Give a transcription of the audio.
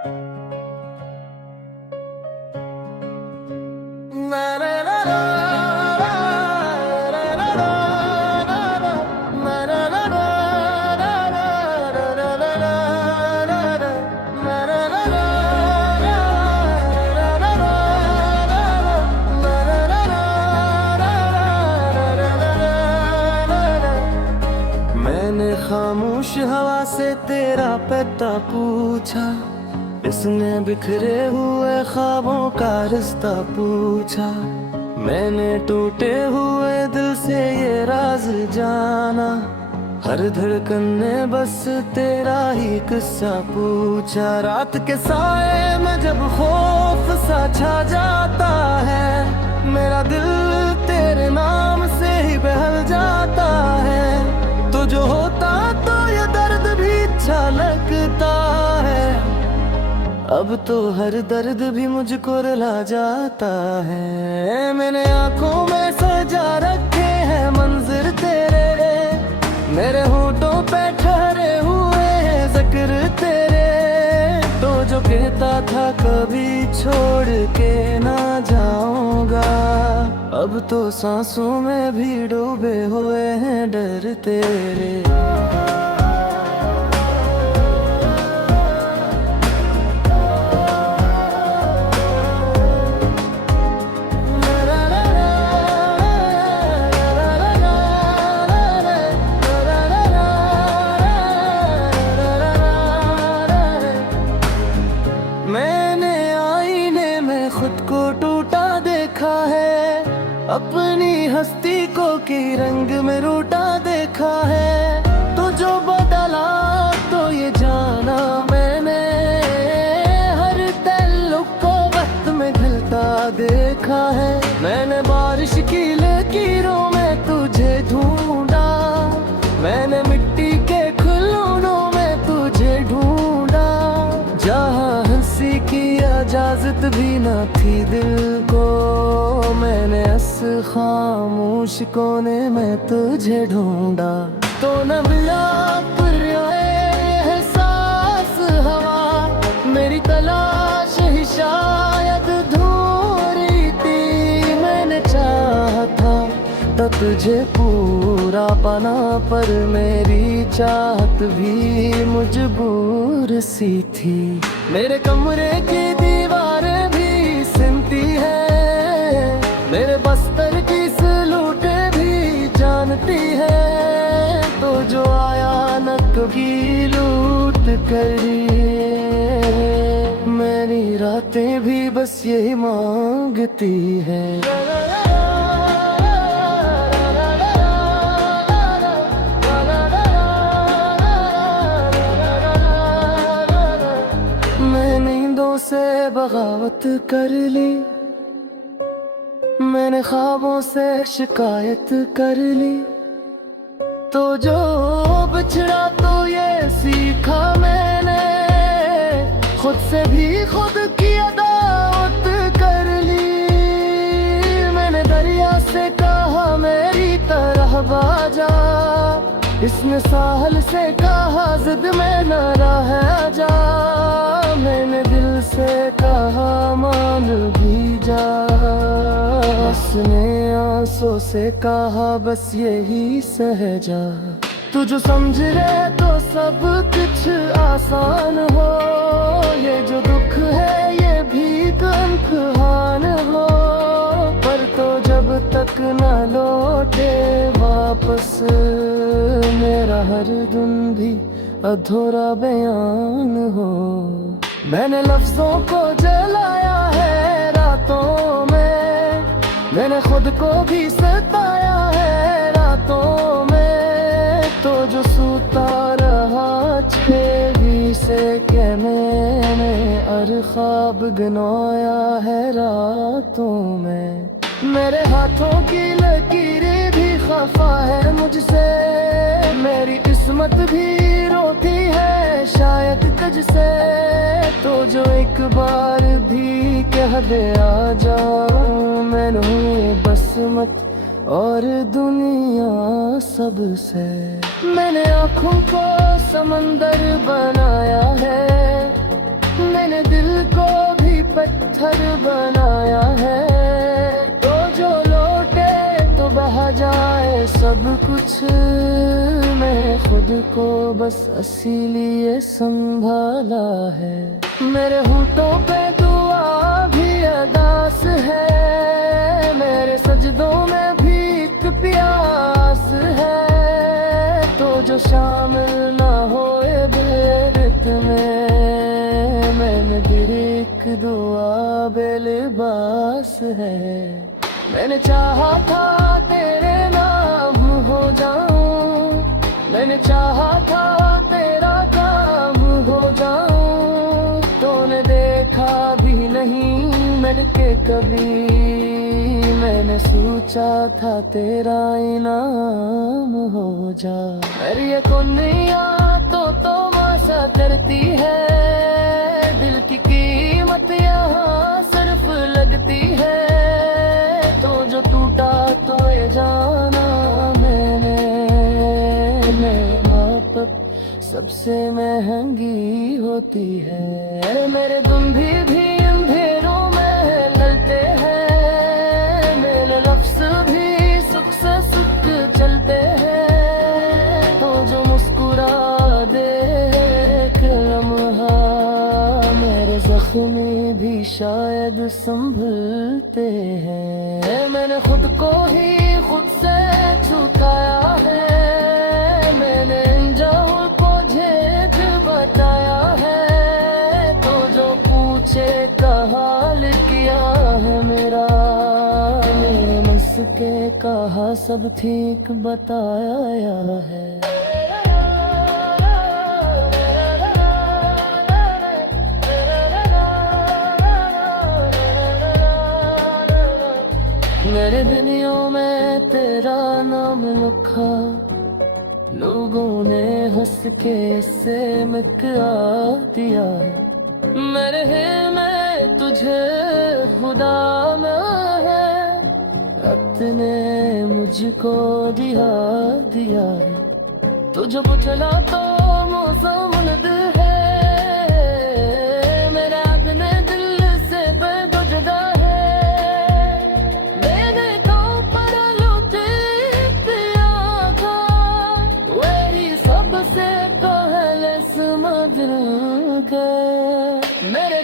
मैंने खामोश हवा से तेरा पता पूछा, इसने बिखरे हुए ख्वाबों का रास्ता पूछा। मैंने टूटे हुए दिल से ये राज जाना, हर धड़कन ने बस तेरा ही किस्सा पूछा। रात के साए में जब खौफ सा छा जाता है, मेरा दिल तेरे नाम से ही बहल जाता है। तो जो होता तो ये दर्द भी अच्छा लगता है, अब तो हर दर्द भी मुझको रुला जाता है। मैंने आंखों में सजा रखे हैं मंजर तेरे, मेरे होठों पे ठहरे हुए हैं जिक्र तेरे। तो जो कहता था कभी छोड़ के ना जाऊंगा, अब तो सांसों में भी डूबे हुए हैं डर तेरे। मैंने आईने में खुद को टूटा देखा है, अपनी हस्ती को की रंग में रूठा देखा है। तो जो बदला तो ये जाना मैंने, हर ताल्लुक को वक्त में ढलता देखा है। मैंने बारिश की लकीरों में तुझे ढूंढा, मैंने मिट्टी के खिलौनों में तुझे ढूंढा। जहाँ हंसी की इजाजत भी न थी दिल को, मैंने खामोश कोने में तुझे ढूंढा। तो न मिला पर एहसास हवा, मेरी तलाश ही शायद अधूरी थी। मैंने चाहा था तो तुझे पूरा पाना, पर मेरी चाहत भी मजबूर सी थी। मेरे कमरे की दीवारें भी सिमटी है, मेरे बस्तर की सलूटे भी जानती है। तो जो आया न कभी लूट करी, मेरी रातें भी बस यही मांगती है। मैं नींदों से बगावत कर ली, मैंने ख्वाबों से शिकायत कर ली। तो जो बिछड़ा तो ये सीखा मैंने, खुद से भी खुद की अदावत कर ली। मैंने दरिया से कहा मेरी तरह बाजा, इसने साहल से कहा जिद में न रह जा। मैंने दिल से कहा मान भी जा, उसने आंसू से कहा बस यही सह जा। तू जो समझ रहे तो सब कुछ आसान हो, ये जो दुख है ये भी इम्तिहान हो। पर तो जब तक न लौटे वापस, मेरा हर दिन भी अधूरा बयान हो। मैंने लफ्जों को जलाया है रातों में, मैंने खुद को भी सताया है रातों में। तो जो सूता रहा छेवी से के मैंने और ख्वाब गनवाया है रातों में। मेरे हाथों की लकीरें भी खफा है मुझसे, मेरी किस्मत भी रोती है शायद तुझसे। तो जो एक बार भी कह दे आ जाऊं मैंने बस मत और दुनिया सबसे। मैंने आँखों को समंदर बनाया है, मैंने मैं खुद को बस इसीलिए संभाला है। मेरे होठों पे दुआ भी अरदास है, मेरे सजदों में भी एक प्यास है। तो जो शामिल ना होए बेरित में, मैंने दिल एक दुआ बेलिबास है। मैंने चाहा था तेरे नाम हो जाऊं, मैंने चाहा था तेरा काम हो जाऊं। तूने देखा भी नहीं मैंने के कभी, मैंने सोचा था तेरा इनाम हो जा। मेरी ये कुन्निया तो मासा करती है, दिल की कीमत यहाँ सिर्फ लगती है। तो जो टूटा तो ये जाना मैंने, मोहब्बत सबसे महंगी होती है। मेरे गुम भी अंधेरों में ललते हैं, मेरे लफ्ज़ भी सुख से सुख चलते हैं। तो जो मुस्कुरा दे एक लम्हा, मेरे जख्मी भी शायद संभलते हैं। मैंने खुद को ही खुद से छुपाया है, मैंने इंजाम को झेल बताया है। तो जो पूछे का हाल किया है मेरा, मेरे मस्के कहा सब ठीक बताया है। मेरे दुनियों में तेरा नाम लिखा, लोगों ने हंस के इससे मिटा दिया है। मेरे में तुझे खुदा में है, अपने मुझको दिया है। तुझे पूछना तो मुसलमान है, मेरा अपने दिल से बेजुदा है। सबसे पहले समझ गए मेरे